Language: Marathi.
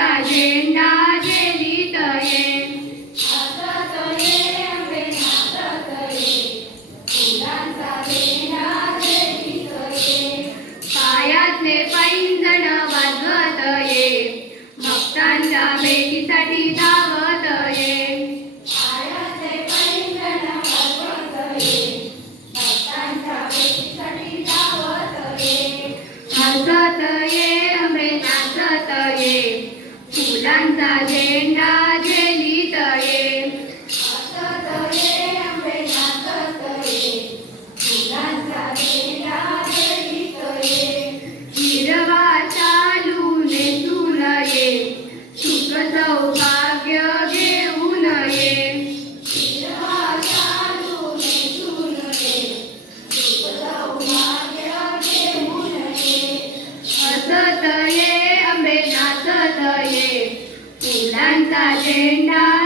फुलांचा झेंडा झेलीत ये. पायातले पैंजण वाजवत ये, भक्तांच्या भेटीसाठी धावत ये. हसत ये अंबे नाचत ये, फुलांचा झेंडा झेलीत ये. हिरवा चालू नेसून ये, सुख सौभाग्य घेऊन ये. हसत ये अंबे नाचत ये, फुलांचा झेंडा